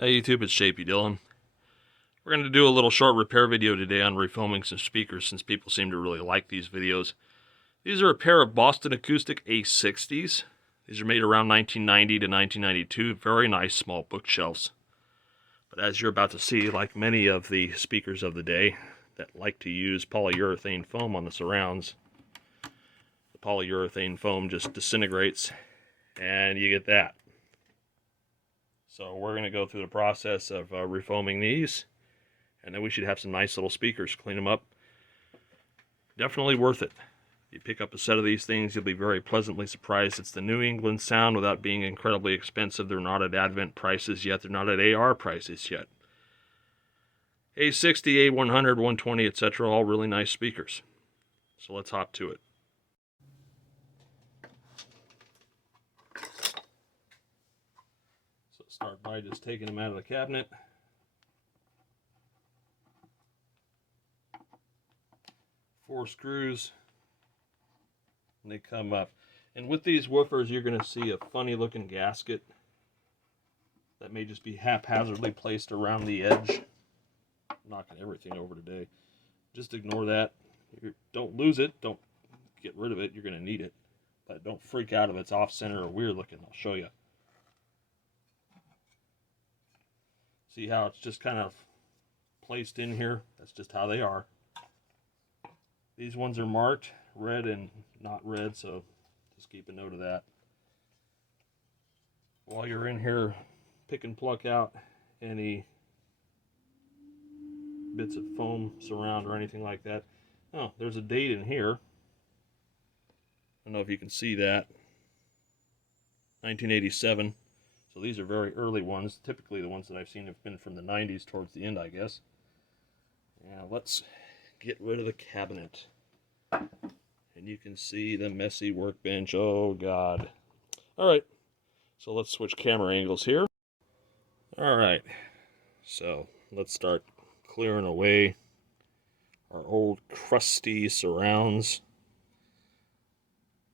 Hey YouTube, it's JP Dillon. We're going to do a little short repair video today on refoaming some speakers since people seem to really like these videos. These are a pair of Boston Acoustics A-60s. These are made around 1990 to 1992. Very nice small bookshelves. But as you're about to see, like many of the speakers of the day that like to use polyurethane foam on the surrounds, the polyurethane foam just disintegrates and you get that. So we're going to go through the process of refoaming these, and then we should have some nice little speakers. Clean them up. Definitely worth it. If you pick up a set of these things, you'll be very pleasantly surprised. It's the New England sound without being incredibly expensive. They're not at Advent prices yet. They're not at AR prices yet. A60, A100, 120, etc. All really nice speakers. So let's hop to it. Start by just taking them out of the cabinet. Four screws, and they come up. And with these woofers, you're going to see a funny looking gasket that may just be haphazardly placed around the edge. I'm knocking everything over today. Just ignore that. Don't lose it. Don't get rid of it. You're going to need it. But don't freak out if it's off center or weird looking. I'll show you. See how it's just kind of placed in here? That's just how they are. These ones are marked red and not red, so just keep a note of that. While you're in here, pick and pluck out any bits of foam surround or anything like that. Oh, there's a date in here. I don't know if you can see that. 1987. So these are very early ones. Typically the ones that I've seen have been from the 90s towards the end, I guess. Now let's get rid of the cabinet. And you can see the messy workbench. Oh God. Alright, so let's switch camera angles here. Alright, so let's start clearing away our old crusty surrounds.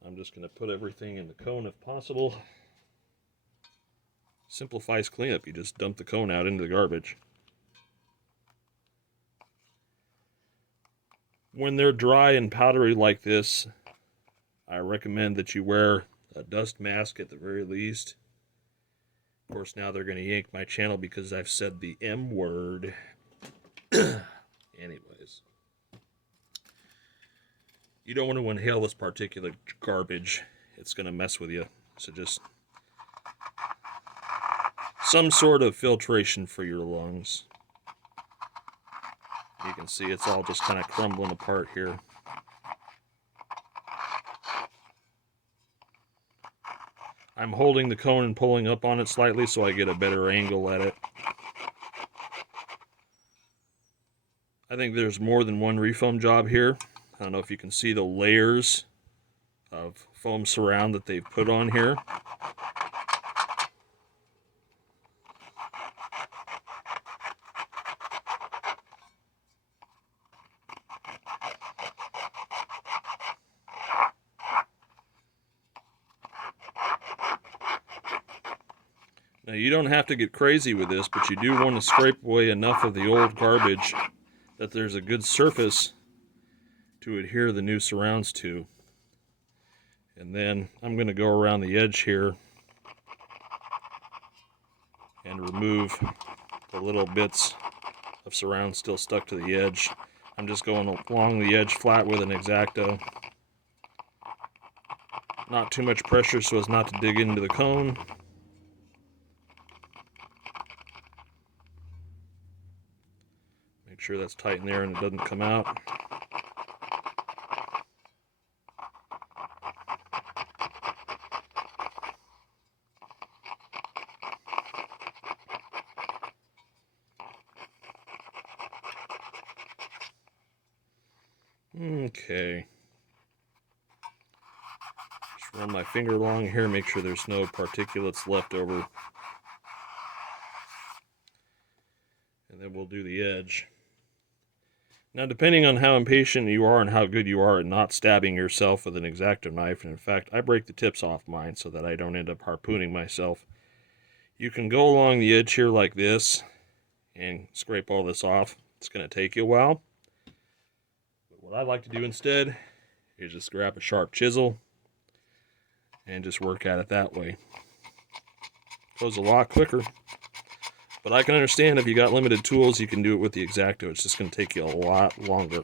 I'm just going to put everything in the cone if possible. Simplifies cleanup. You just dump the cone out into the garbage. When they're dry and powdery like this, I recommend that you wear a dust mask at the very least. Of course, now they're going to yank my channel because I've said the M word. Anyways. You don't want to inhale this particular garbage. It's going to mess with you. So just some sort of filtration for your lungs. You can see it's all just kind of crumbling apart here. I'm holding the cone and pulling up on it slightly so I get a better angle at it. I think there's more than one refoam job here. I don't know if you can see the layers of foam surround that they've put on here. Now you don't have to get crazy with this, but you do want to scrape away enough of the old garbage that there's a good surface to adhere the new surrounds to. And then I'm going to go around the edge here and remove the little bits of surround still stuck to the edge. I'm just going along the edge flat with an X-Acto. Not too much pressure so as not to dig into the cone. Make sure that's tight in there and it doesn't come out. Okay. Just run my finger along here, make sure there's no particulates left over. And then we'll do the edge. Now, depending on how impatient you are and how good you are at not stabbing yourself with an X-Acto knife, and in fact, I break the tips off mine so that I don't end up harpooning myself, You can go along the edge here like this and scrape all this off. It's going to take you a while. But what I like to do instead is just grab a sharp chisel and just work at it that way. Goes a lot quicker. But I can understand if you got limited tools, you can do it with the X-Acto. It's just going to take you a lot longer.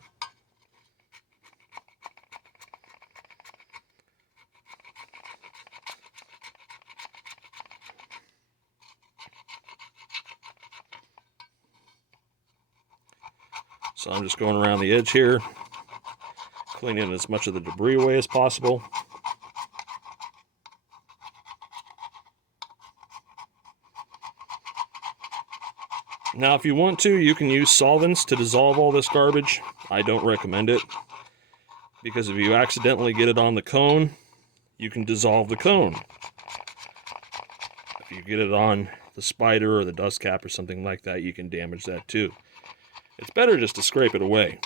So I'm just going around the edge here, cleaning as much of the debris away as possible. Now, if you want to, you can use solvents to dissolve all this garbage. I don't recommend it, because if you accidentally get it on the cone, you can dissolve the cone. If you get it on the spider or the dust cap or something like that, you can damage that too. It's better just to scrape it away.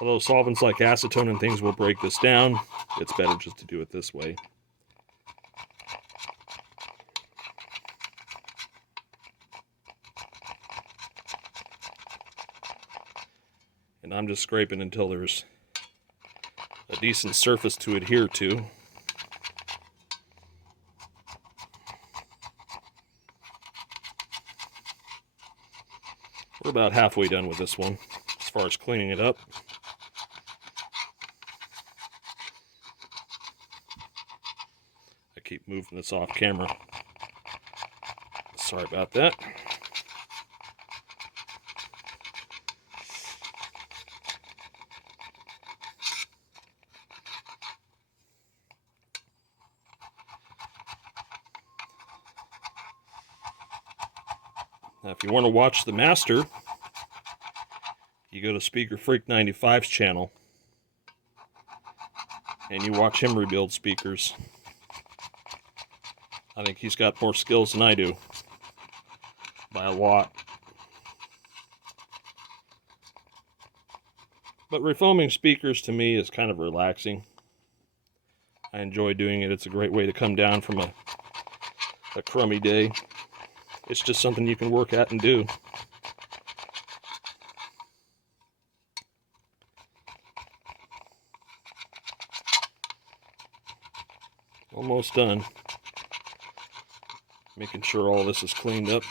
Although solvents like acetone and things will break this down, it's better just to do it this way. And I'm just scraping until there's a decent surface to adhere to. We're about halfway done with this one, as far as cleaning it up. I keep moving this off camera. Sorry about that. Now, if you want to watch the master, you go to Speaker Freak 95's channel and you watch him rebuild speakers. I think he's got more skills than I do, by a lot. But refoaming speakers to me is kind of relaxing. I enjoy doing it. It's a great way to come down from a crummy day. It's just something you can work at and do. Almost done. Making sure all this is cleaned up.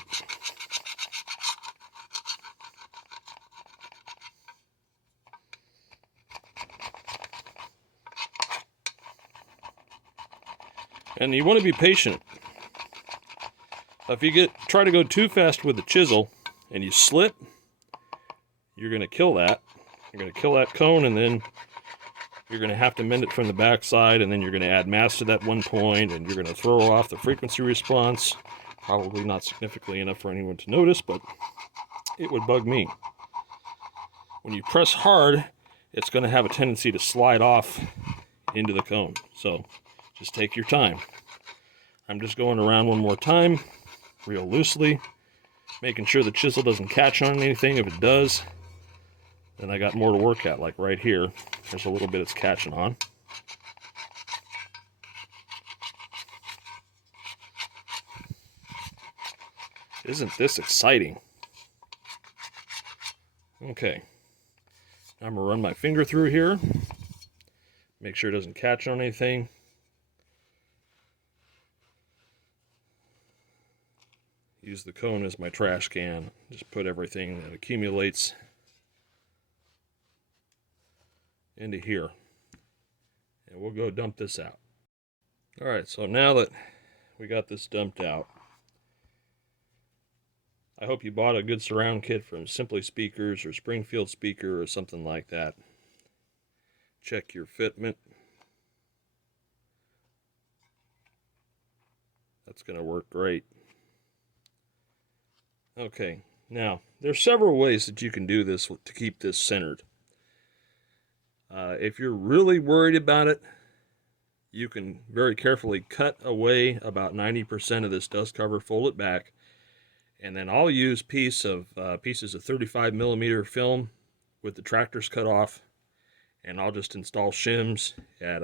And you want to be patient. If you try to go too fast with the chisel and you slip, you're going to kill that. You're going to kill that cone, and then you're going to have to mend it from the back side, and then you're going to add mass to that one point, and you're going to throw off the frequency response. Probably not significantly enough for anyone to notice, but it would bug me. When you press hard, it's going to have a tendency to slide off into the cone. So just take your time. I'm just going around one more time, real loosely, making sure the chisel doesn't catch on anything. If it does, then I got more to work at, like right here. There's a little bit it's catching on. Isn't this exciting? Okay. I'm going to run my finger through here. Make sure it doesn't catch on anything. Use the cone as my trash can. Just put everything that accumulates into here. And we'll go dump this out. Alright, so now that we got this dumped out, I hope you bought a good surround kit from Simply Speakers or Springfield Speaker or something like that. Check your fitment. That's going to work great. Okay, now there's several ways that you can do this to keep this centered. If you're really worried about it, you can very carefully cut away about 90% of this dust cover, fold it back, and then I'll use pieces of 35 millimeter film with the tractors cut off, and I'll just install shims at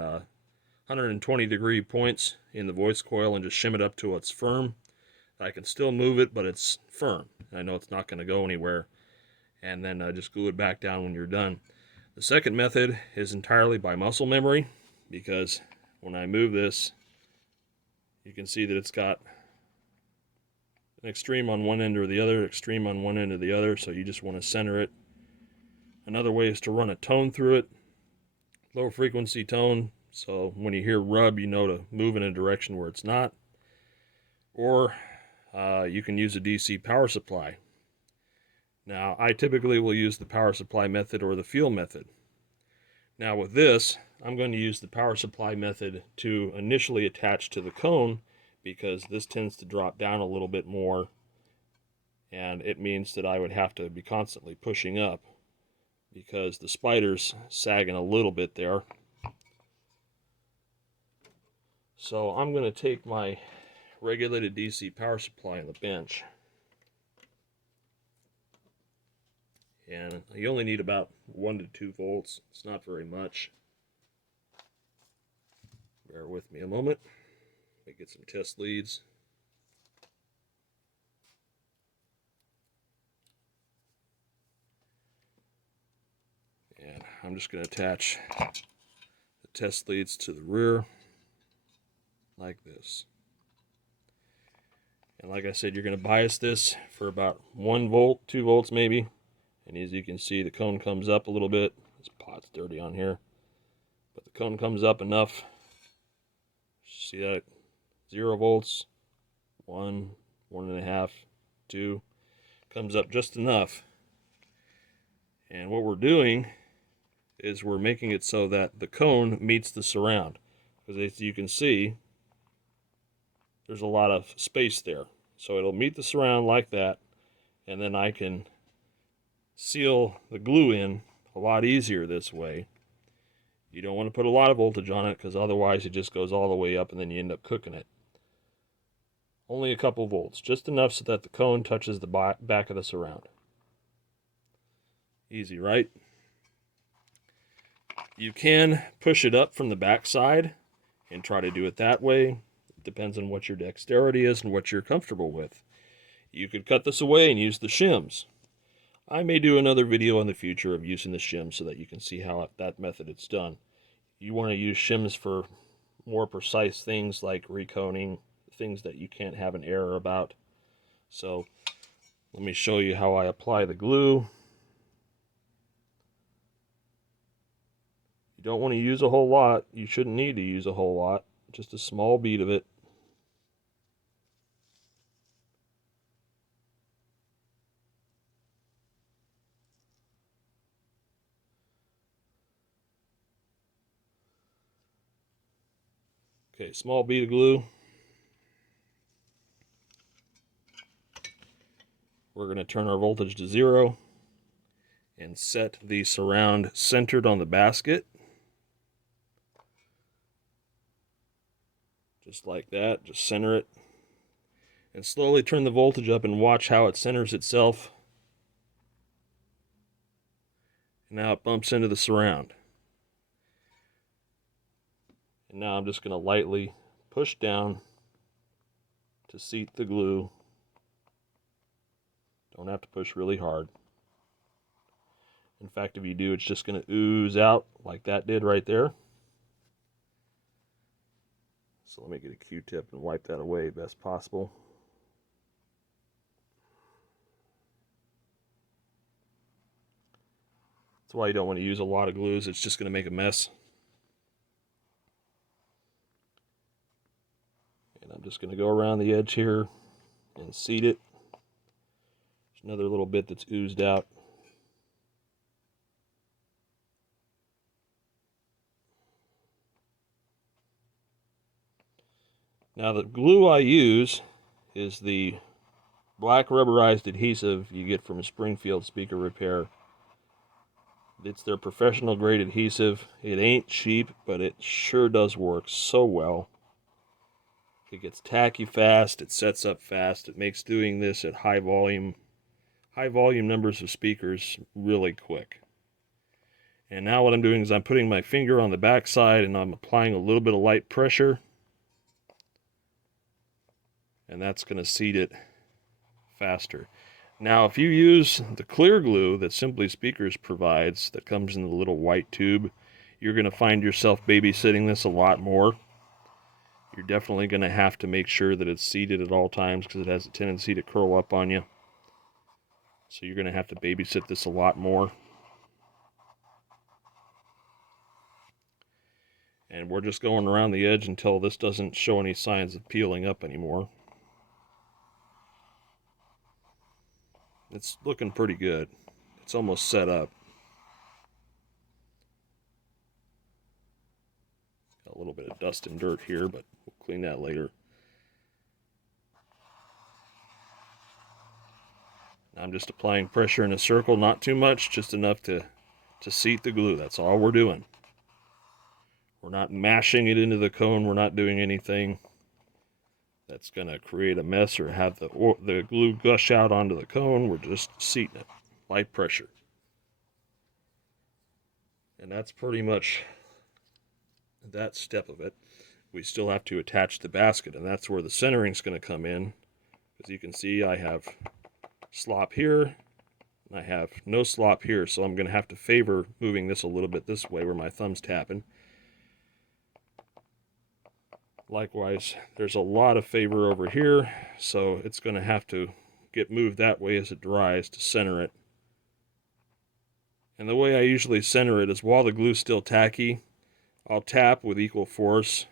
120-degree points in the voice coil and just shim it up till it's firm. I can still move it, but it's firm. I know it's not going to go anywhere. And then just glue it back down when you're done. The second method is entirely by muscle memory, because when I move this, you can see that it's got an extreme on one end or the other, extreme on one end or the other, so you just want to center it. Another way is to run a tone through it, low frequency tone, so when you hear rub, you know to move in a direction where it's not. Or you can use a DC power supply. Now, I typically will use the power supply method or the feel method. Now with this, I'm going to use the power supply method to initially attach to the cone, because this tends to drop down a little bit more, and it means that I would have to be constantly pushing up because the spider's sagging a little bit there. So I'm going to take my regulated DC power supply on the bench, and you only need about 1 to 2 volts. It's not very much. Bear with me a moment. Let me get some test leads. And I'm just going to attach the test leads to the rear like this. And like I said, you're going to bias this for about 1 volt, 2 volts maybe. And as you can see, the cone comes up a little bit. This pot's dirty on here. But the cone comes up enough. See that? 0 volts, 1, 1.5, 2. Comes up just enough. And what we're doing is we're making it so that the cone meets the surround. Because as you can see, there's a lot of space there. So it'll meet the surround like that, and then I can seal the glue in a lot easier this way. You don't want to put a lot of voltage on it, because otherwise it just goes all the way up and then you end up cooking it. Only a couple volts, just enough so that the cone touches the back of the surround. Easy, right? You can push it up from the back side and try to do it that way. It depends on what your dexterity is and what you're comfortable with. You could cut this away and use the shims. I may do another video in the future of using the shims so that you can see how that method it's done. You want to use shims for more precise things like reconing, things that you can't have an error about. So let me show you how I apply the glue. You don't want to use a whole lot. You shouldn't need to use a whole lot. Just a small bead of it. Okay, small bead of glue. We're going to turn our voltage to 0 and set the surround centered on the basket. Just like that, just center it. And slowly turn the voltage up and watch how it centers itself. And now it bumps into the surround. And now I'm just going to lightly push down to seat the glue. Don't have to push really hard. In fact, if you do, it's just going to ooze out like that did right there. So let me get a Q-tip and wipe that away best possible. That's why you don't want to use a lot of glues. It's just going to make a mess. And I'm just going to go around the edge here and seat it. There's another little bit that's oozed out. Now the glue I use is the black rubberized adhesive you get from Springfield Speaker Repair. It's their professional grade adhesive. It ain't cheap, but it sure does work so well. It gets tacky fast, it sets up fast, it makes doing this at high volume numbers of speakers really quick. And now what I'm doing is I'm putting my finger on the back side and I'm applying a little bit of light pressure. And that's going to seat it faster. Now, if you use the clear glue that Simply Speakers provides, that comes in the little white tube, you're going to find yourself babysitting this a lot more. You're definitely going to have to make sure that it's seated at all times because it has a tendency to curl up on you. So you're going to have to babysit this a lot more. And we're just going around the edge until this doesn't show any signs of peeling up anymore. It's looking pretty good. It's almost set up. Got a little bit of dust and dirt here, but we'll clean that later. I'm just applying pressure in a circle, not too much, just enough to seat the glue. That's all we're doing. We're not mashing it into the cone. We're not doing anything that's going to create a mess or have the glue gush out onto the cone. We're just seating it. Light pressure. And that's pretty much that step of it. We still have to attach the basket, and that's where the centering is going to come in. As you can see, I have slop here, and I have no slop here, so I'm going to have to favor moving this a little bit this way where my thumb's tapping. Likewise, there's a lot of favor over here, so it's going to have to get moved that way as it dries to center it. And the way I usually center it is while the glue's still tacky, I'll tap with equal force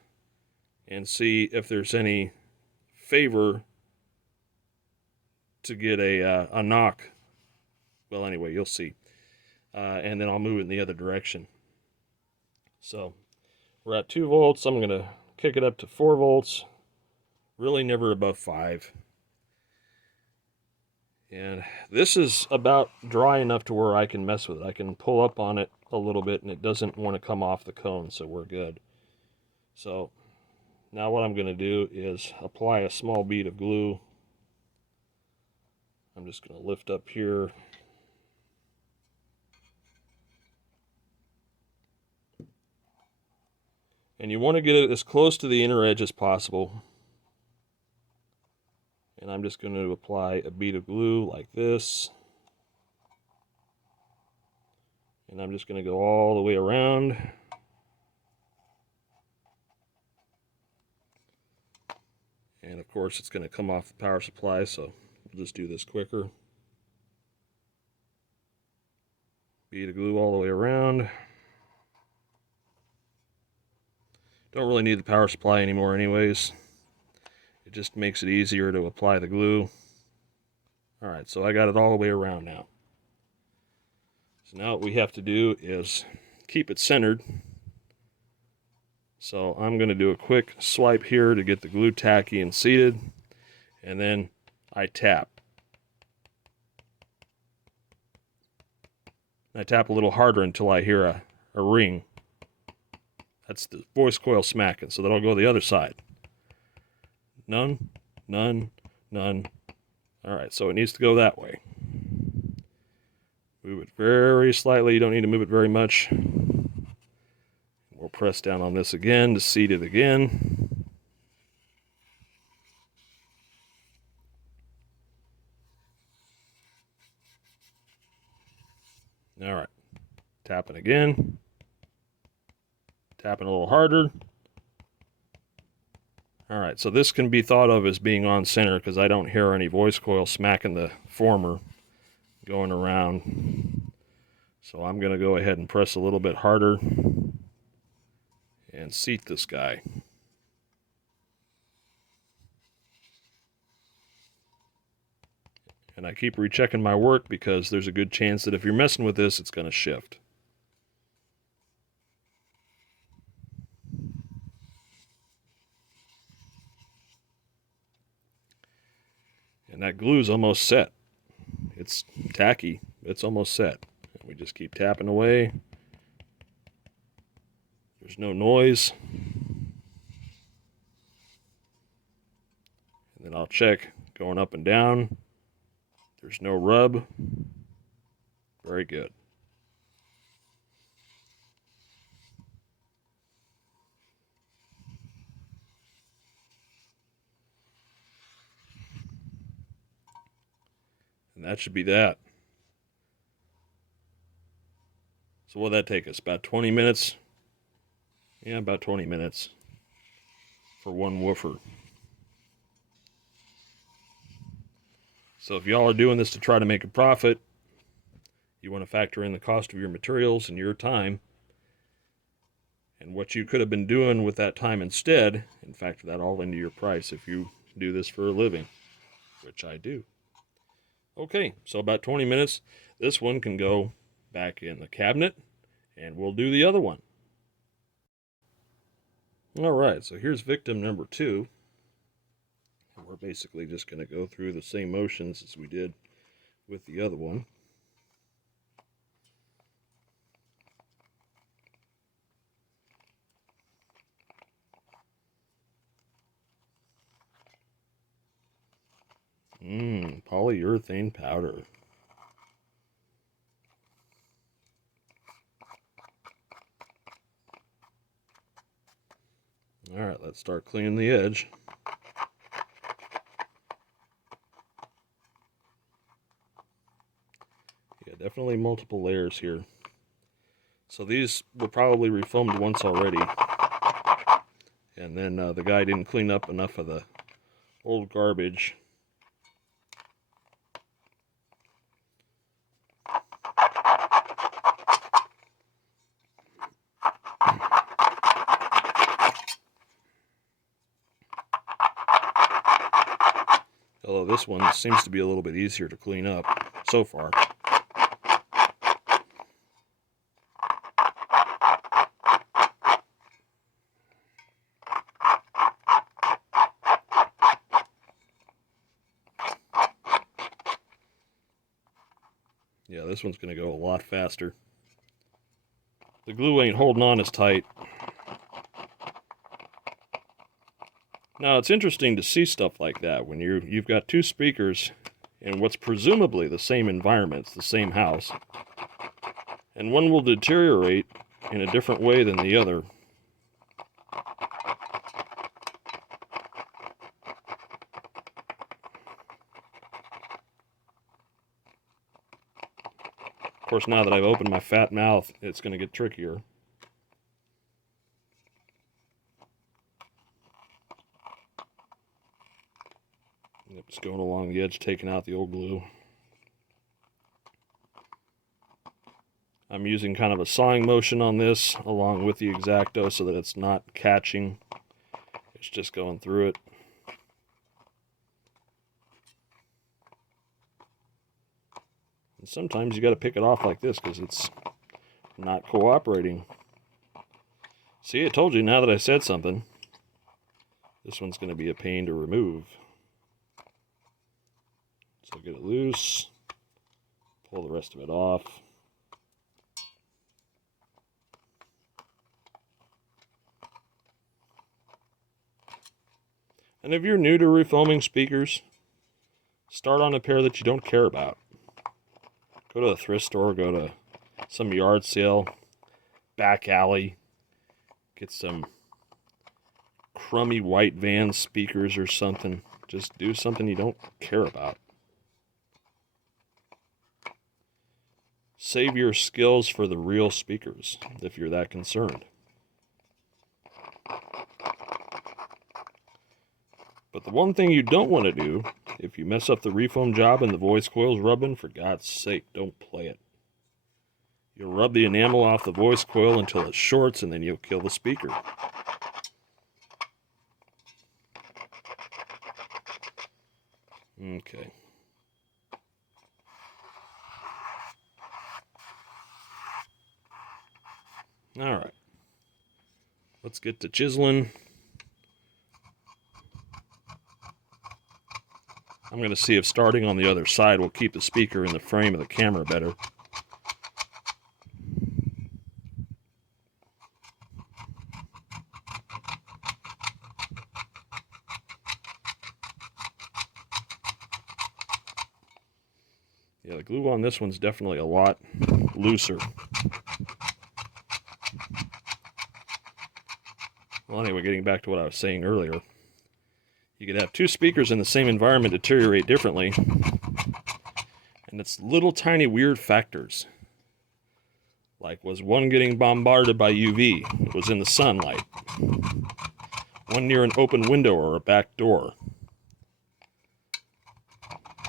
and see if there's any favor to get a knock. Well, anyway, you'll see. And then I'll move it in the other direction. So we're at 2 volts. I'm going to kick it up to 4 volts. Really never above 5. And this is about dry enough to where I can mess with it. I can pull up on it a little bit and it doesn't want to come off the cone, so we're good. So now what I'm going to do is apply a small bead of glue. I'm just going to lift up here. And you want to get it as close to the inner edge as possible. And I'm just going to apply a bead of glue like this. And I'm just going to go all the way around. And of course it's going to come off the power supply, so we'll just do this quicker. Bead of glue all the way around. Don't really need the power supply anymore anyways. It just makes it easier to apply the glue. Alright, so I got it all the way around now. So now what we have to do is keep it centered. So I'm going to do a quick swipe here to get the glue tacky and seated. And then I tap. I tap a little harder until I hear a ring. That's the voice coil smacking, so then I'll go the other side. None, none, none. Alright, so it needs to go that way. Move it very slightly, you don't need to move it very much. We'll press down on this again to seat it again. Alright, tapping again. Tapping a little harder. Alright, so this can be thought of as being on center because I don't hear any voice coil smacking the former going around. So I'm going to go ahead and press a little bit harder and seat this guy. And I keep rechecking my work because there's a good chance that if you're messing with this, it's going to shift. And that glue's almost set. It's tacky, but it's almost set. And we just keep tapping away. There's no noise. And then I'll check going up and down. There's no rub. Very good. And that should be that. So what'll that take us? About 20 minutes? Yeah, about 20 minutes for one woofer. So if y'all are doing this to try to make a profit, you want to factor in the cost of your materials and your time and what you could have been doing with that time instead, and factor that all into your price if you do this for a living, which I do. Okay, so about 20 minutes. This one can go back in the cabinet, and we'll do the other one. All right, so here's victim number 2. And we're basically just going to go through the same motions as we did with the other one. Polyurethane powder. All right, let's start cleaning the edge. Yeah, definitely multiple layers here. So these were probably refoamed once already. And then the guy didn't clean up enough of the old garbage. Although this one seems to be a little bit easier to clean up so far. Yeah, this one's going to go a lot faster. The glue ain't holding on as tight. Now, it's interesting to see stuff like that when you've got two speakers in what's presumably the same environment, the same house, and one will deteriorate in a different way than the other. Of course, now that I've opened my fat mouth, it's going to get trickier. It's going along the edge, taking out the old glue. I'm using kind of a sawing motion on this along with the X-Acto so that it's not catching. It's just going through it. And sometimes you got to pick it off like this because it's not cooperating. See, I told you now that I said something. This one's going to be a pain to remove. So get it loose, pull the rest of it off. And if you're new to refoaming speakers, start on a pair that you don't care about. Go to a thrift store, go to some yard sale, back alley, get some crummy white van speakers or something. Just do something you don't care about. Save your skills for the real speakers, if you're that concerned. But the one thing you don't want to do, if you mess up the refoam job and the voice coil's rubbing, for God's sake, don't play it. You'll rub the enamel off the voice coil until it shorts, and then you'll kill the speaker. Okay. All right. Let's get to chiseling. I'm going to see if starting on the other side will keep the speaker in the frame of the camera better. Yeah, the glue on this one's definitely a lot looser. Well, anyway, getting back to what I was saying earlier, you could have two speakers in the same environment deteriorate differently, And it's little tiny weird factors. Like, was one getting bombarded by UV? It was in the sunlight. One near an open window or a back door.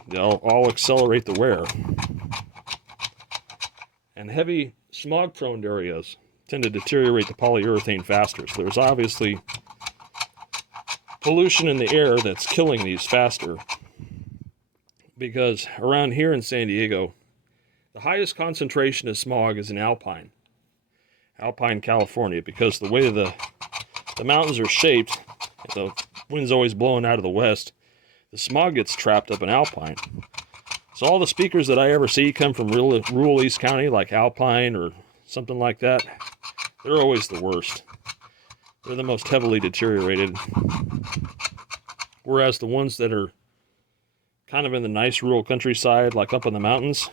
They'll all accelerate the wear. And heavy smog-prone areas tend to deteriorate the polyurethane faster. So there's obviously pollution in the air that's killing these faster. Because around here in San Diego, the highest concentration of smog is in Alpine, California, because the way the mountains are shaped, the wind's always blowing out of the west, the smog gets trapped up in Alpine. So all the speakers that I ever see come from rural East County, like Alpine or something like that, they're always the worst. They're the most heavily deteriorated. Whereas the ones that are kind of in the nice rural countryside, like up in the mountains,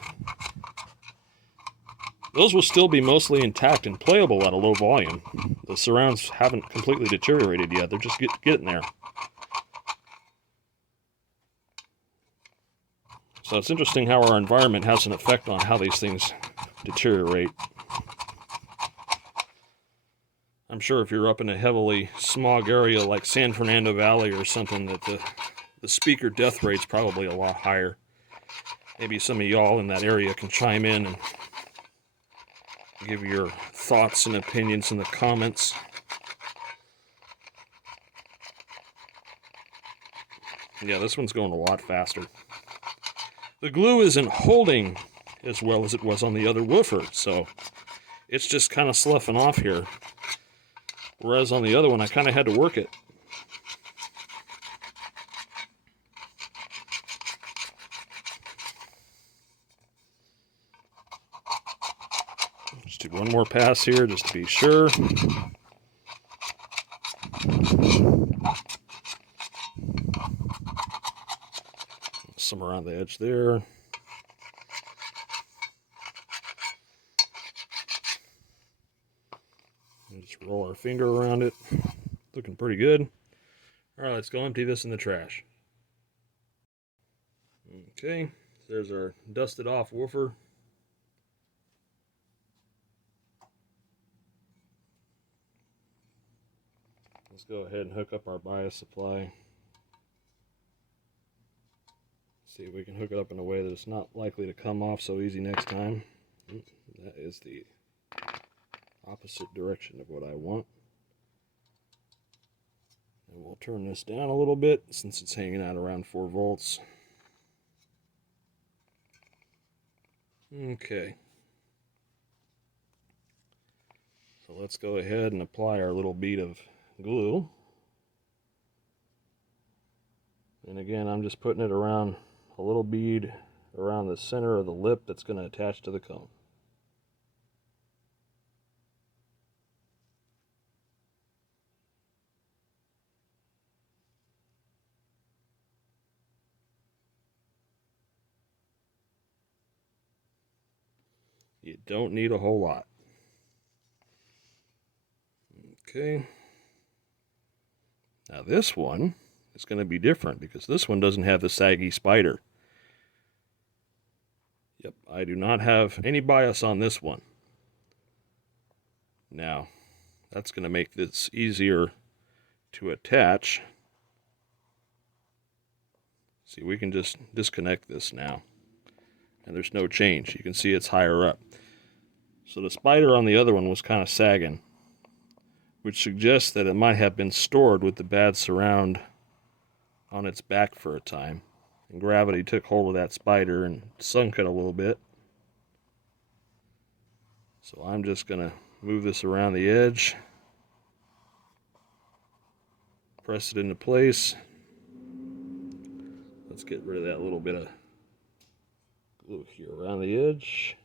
those will still be mostly intact and playable at a low volume. The surrounds haven't completely deteriorated yet. They're just getting there. So it's interesting how our environment has an effect on how these things deteriorate. I'm sure if you're up in a heavily smog area like San Fernando Valley or something, that the speaker death rate's probably a lot higher. Maybe some of y'all in that area can chime in and give your thoughts and opinions in the comments. Yeah, this one's going a lot faster. The glue isn't holding as well as it was on the other woofer, so it's just kind of sloughing off here. Whereas on the other one, I kind of had to work it. Just do one more pass here just to be sure. Some around the edge there. Just roll our finger around it. Looking pretty good. Alright, let's go empty this in the trash. Okay, there's our dusted off woofer. Let's go ahead and hook up our bias supply. See if we can hook it up in a way that it's not likely to come off so easy next time. That is the opposite direction of what I want. And we'll turn this down a little bit since it's hanging out around 4 volts. Okay. So let's go ahead and apply our little bead of glue. And again, I'm just putting it around a little bead around the center of the lip that's going to attach to the cone. You don't need a whole lot. Okay. Now this one is going to be different because this one doesn't have the saggy spider. Yep, I do not have any bias on this one. Now, that's going to make this easier to attach. See, we can just disconnect this now. And there's no change. You can see it's higher up. So the spider on the other one was kind of sagging, which suggests that it might have been stored with the bad surround on its back for a time. And gravity took hold of that spider and sunk it a little bit. So I'm just going to move this around the edge, press it into place. Let's get rid of that little bit of glue here around the edge.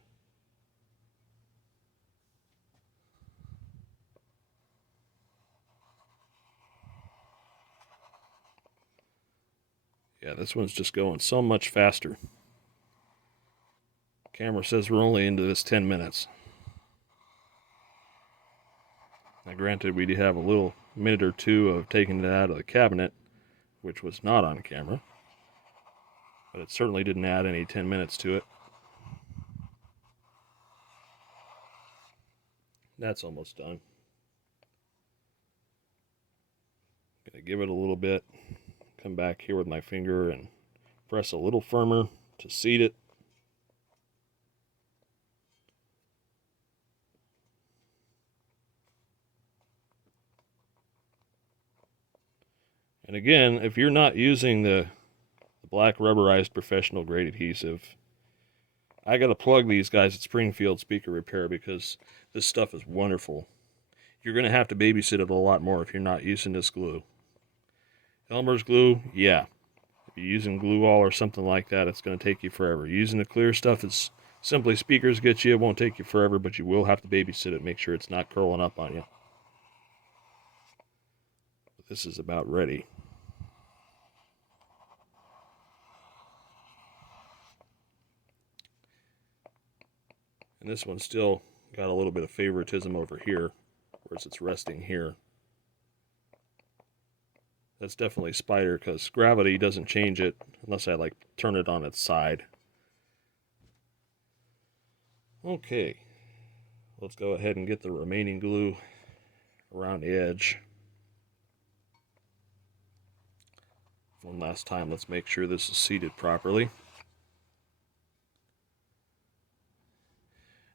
Yeah, this one's just going so much faster. Camera says we're only into this 10 minutes. Now granted, we do have a little minute or two of taking it out of the cabinet, which was not on camera. But it certainly didn't add any 10 minutes to it. That's almost done. Gonna give it a little bit. Come back here with my finger and press a little firmer to seat it. And again, if you're not using the black rubberized professional grade adhesive, I got to plug these guys at Springfield Speaker Repair because this stuff is wonderful. You're going to have to babysit it a lot more if you're not using this glue. Elmer's glue, yeah. If you're using glue all or something like that, it's going to take you forever. Using the clear stuff that's simply speakers get you, it won't take you forever, but you will have to babysit it, make sure it's not curling up on you. But this is about ready. And this one's still got a little bit of favoritism over here, whereas it's resting here. That's definitely spider because gravity doesn't change it unless I like turn it on its side. Okay, let's go ahead and get the remaining glue around the edge. One last time, let's make sure this is seated properly.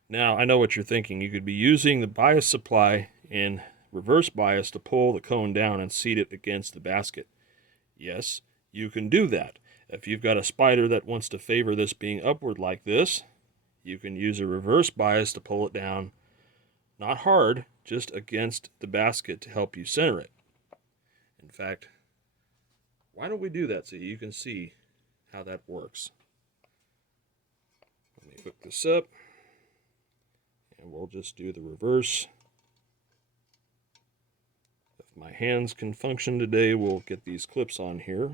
Now, I know what you're thinking. You could be using the bias supply in reverse bias to pull the cone down and seat it against the basket. Yes, you can do that. If you've got a spider that wants to favor this being upward like this, you can use a reverse bias to pull it down, not hard, just against the basket to help you center it. In fact, why don't we do that so you can see how that works? Let me hook this up. And we'll just do the reverse. If my hands can function today, we'll get these clips on here.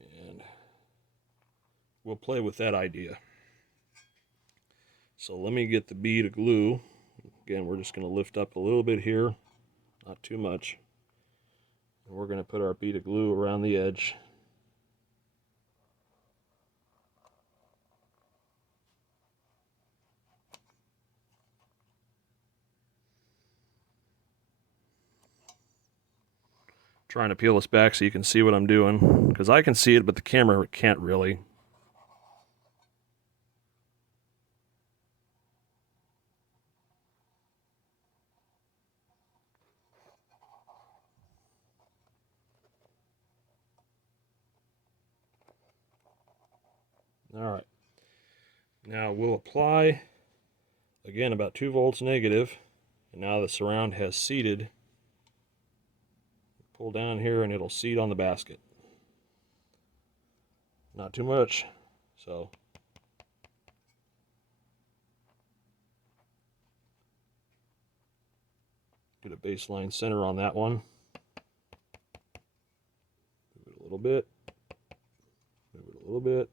And we'll play with that idea. So let me get the bead of glue. Again, we're just going to lift up a little bit here, not too much. And we're going to put our bead of glue around the edge. Trying to peel this back so you can see what I'm doing, because I can see it, but the camera can't really. All right. Now we'll apply, again, about 2 volts negative, and now the surround has seated. Pull down here and it'll seat on the basket. Not too much, so get a baseline center on that one. Move it a little bit. Move it a little bit.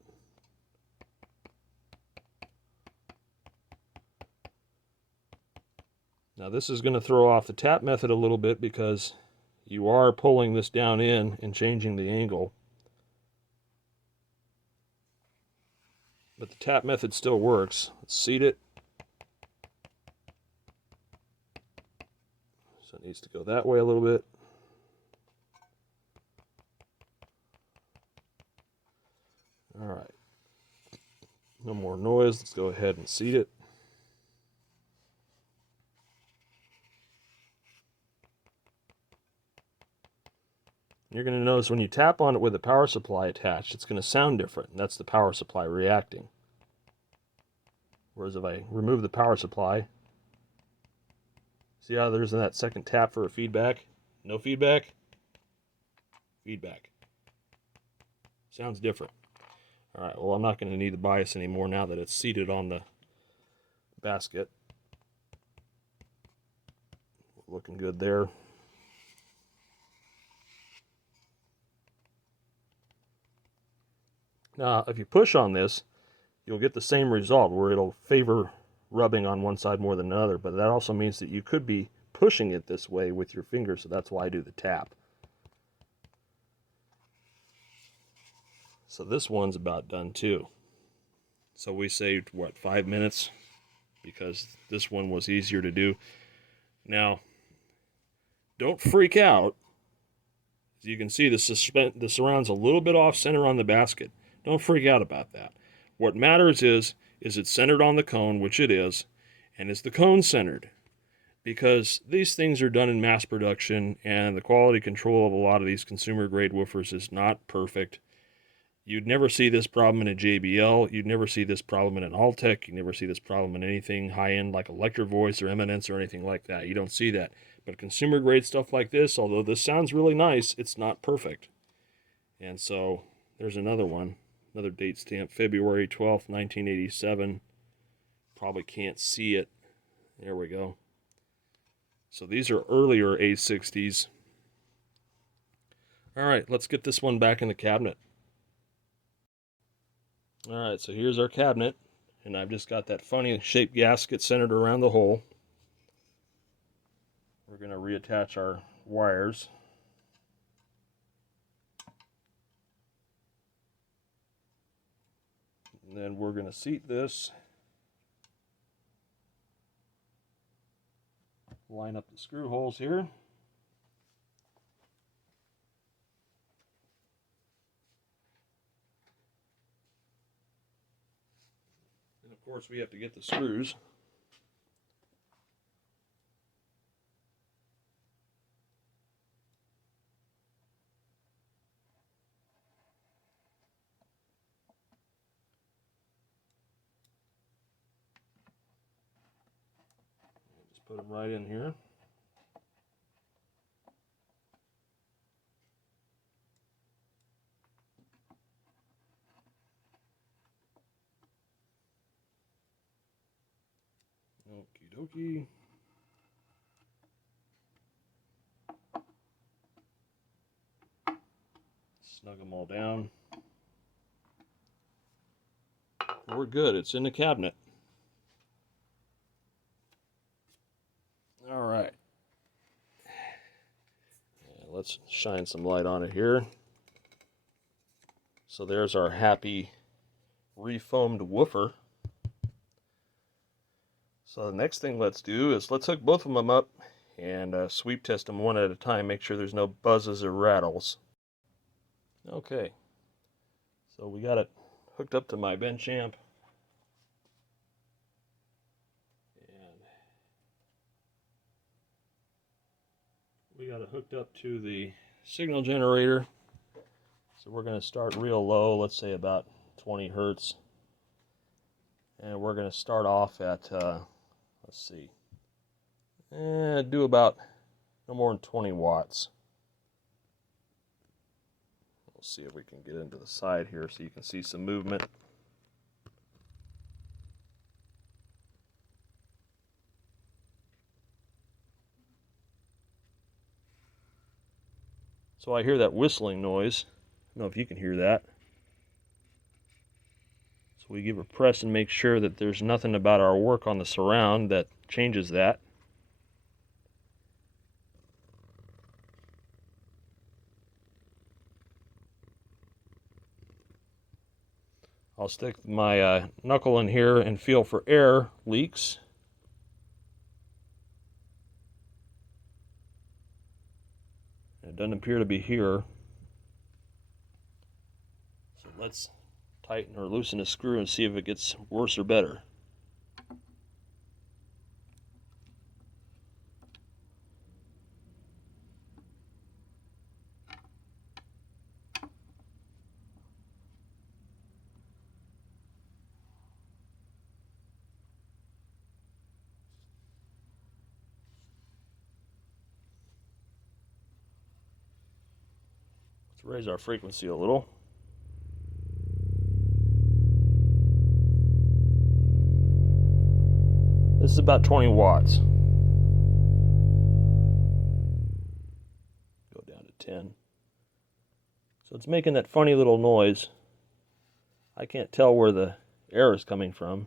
Now this is going to throw off the tap method a little bit because you are pulling this down in and changing the angle. But the tap method still works. Let's seat it. So it needs to go that way a little bit. All right. No more noise. Let's go ahead and seat it. You're going to notice when you tap on it with a power supply attached, it's going to sound different. And that's the power supply reacting. Whereas if I remove the power supply, see how there's that second tap for a feedback? No feedback? Feedback. Sounds different. All right, well, I'm not going to need the bias anymore now that it's seated on the basket. Looking good there. Now, if you push on this, you'll get the same result where it'll favor rubbing on one side more than another, but that also means that you could be pushing it this way with your finger, so that's why I do the tap. So this one's about done too. So we saved, what, 5 minutes? because this one was easier to do. Now, don't freak out. As you can see, the surround's a little bit off center on the basket. Don't freak out about that. What matters is it's centered on the cone, which it is, and is the cone centered? Because these things are done in mass production, and the quality control of a lot of these consumer grade woofers is not perfect. You'd never see this problem in a JBL. You'd never see this problem in an Altec. You'd never see this problem in anything high-end like Electro Voice or Eminence or anything like that. You don't see that. But consumer grade stuff like this, although this sounds really nice, it's not perfect. And so there's another one, another date stamp, February 12th, 1987. Probably can't see it. There we go. So these are earlier A60s. All right, let's get this one back in the cabinet. All right, so here's our cabinet, and I've just got that funny shaped gasket centered around the hole. We're going to reattach our wires. And then we're going to seat this. Line up the screw holes here. And of course we have to get the screws. Just put them right in here. Okie dokie. Snug them all down. We're good. It's in the cabinet. All right. Let's shine some light on it here. So there's our happy refoamed woofer. So the next thing let's do is let's hook both of them up and sweep test them one at a time. Make sure there's no buzzes or rattles. Okay, so we got it hooked up to my bench amp. And we got it hooked up to the signal generator. So we're going to start real low, let's say about 20 hertz. And we're going to start off at, let's see, do about no more than 20 watts. We'll see if we can get into the side here so you can see some movement. So I hear that whistling noise. I don't know if you can hear that. So we give a press and make sure that there's nothing about our work on the surround that changes that. I'll stick my knuckle in here and feel for air leaks. It doesn't appear to be here. So let's tighten or loosen a screw and see if it gets worse or better. Let's raise our frequency a little. This is about 20 watts. Go down to 10. So it's making that funny little noise. I can't tell where the air is coming from.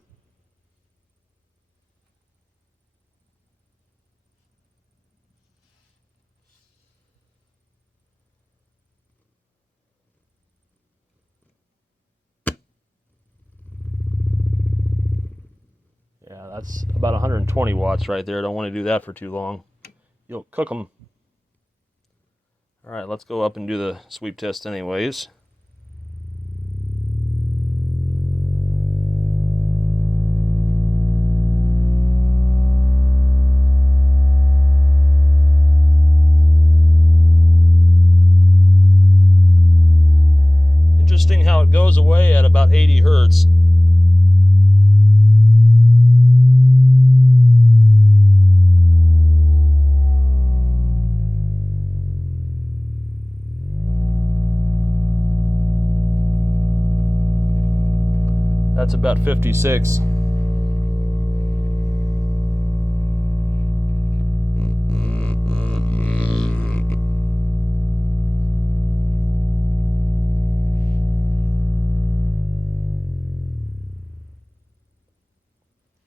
That's about 120 watts right there. Don't want to do that for too long. You'll cook them. All right, let's go up and do the sweep test anyways. Interesting how it goes away at about 80 hertz. That's about 56.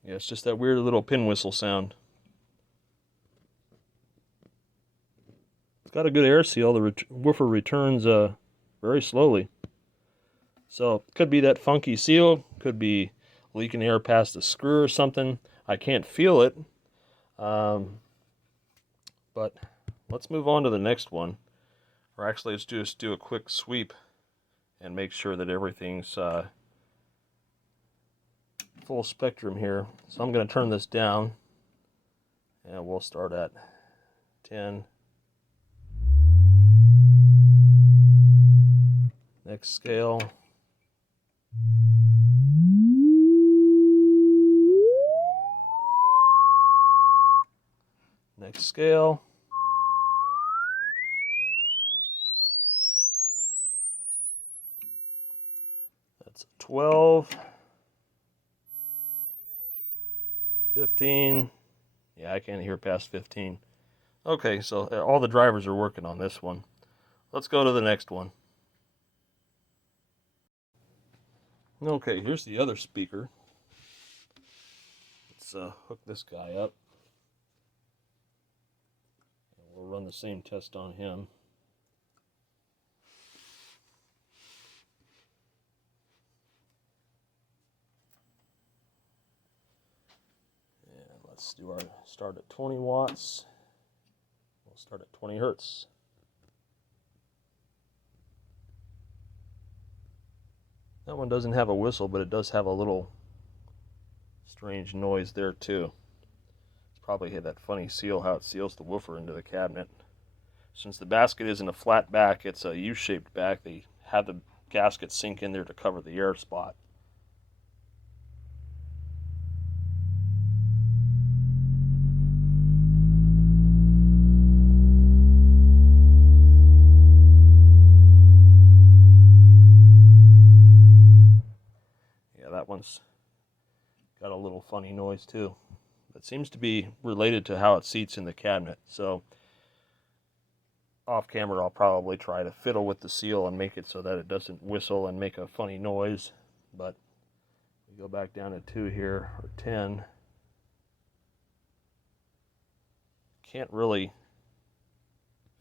Yeah, it's just that weird little pin whistle sound. It's got a good air seal. The woofer returns very slowly. So it could be that funky seal, could be leaking air past the screw or something. I can't feel it. But let's move on to the next one. Or actually, let's just do a quick sweep and make sure that everything's full spectrum here. So I'm going to turn this down, and we'll start at 10. Next scale. Next scale. That's 12. 15. Yeah, I can't hear past 15. Okay, so all the drivers are working on this one. Let's go to the next one. Okay, here's the other speaker. Let's hook this guy up. And we'll run the same test on him. Let's do our start at 20 watts. We'll start at 20 hertz. That one doesn't have a whistle, but it does have a little strange noise there too. It's probably that funny seal, how it seals the woofer into the cabinet. Since the basket isn't a flat back, it's a U-shaped back, they have the gasket sink in there to cover the air spot. That one's got a little funny noise too. It seems to be related to how it seats in the cabinet. So off camera I'll probably try to fiddle with the seal and make it so that it doesn't whistle and make a funny noise. But we go back down to 2 here, or 10. Can't really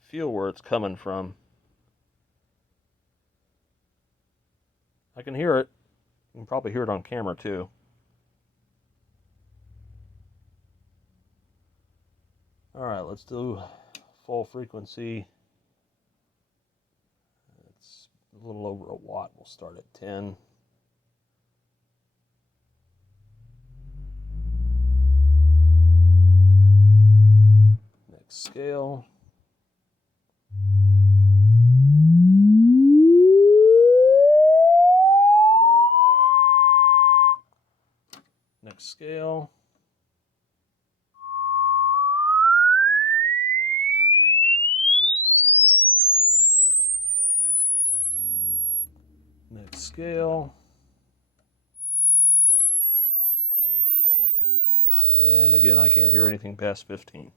feel where it's coming from. I can hear it. You can probably hear it on camera too. Alright, let's do full frequency. It's a little over a watt. We'll start at 10. Next scale. Next scale. Next scale. And again, I can't hear anything past 15.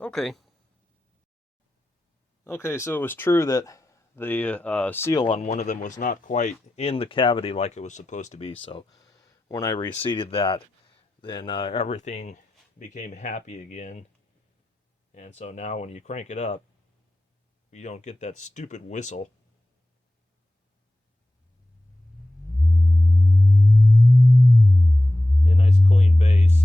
Okay. Okay, so it was true that the seal on one of them was not quite in the cavity like it was supposed to be, so when I reseated that, then everything became happy again. And so now when you crank it up, you don't get that stupid whistle. A nice clean bass.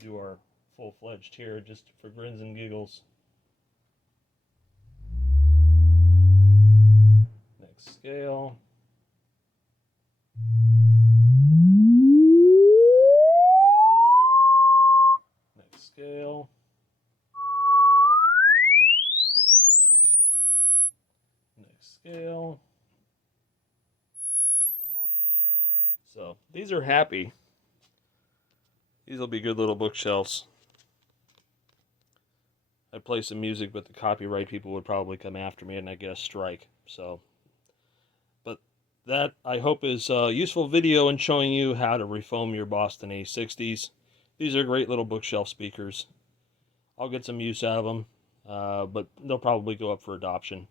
do our full-fledged here just for grins and giggles. Next scale. Next scale. Next scale. So these are happy. These will be good little bookshelves. I'd play some music, but the copyright people would probably come after me and I'd get a strike. So, but that, I hope, is a useful video in showing you how to refoam your Boston A-60s. These are great little bookshelf speakers. I'll get some use out of them, but they'll probably go up for adoption.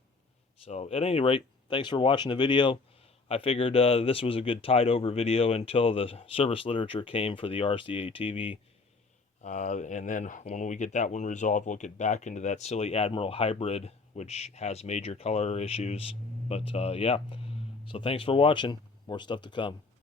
So, at any rate, thanks for watching the video. I figured this was a good tide-over video until the service literature came for the RCA TV. And then when we get that one resolved, we'll get back into that silly Admiral hybrid, which has major color issues. But yeah, so thanks for watching. More stuff to come.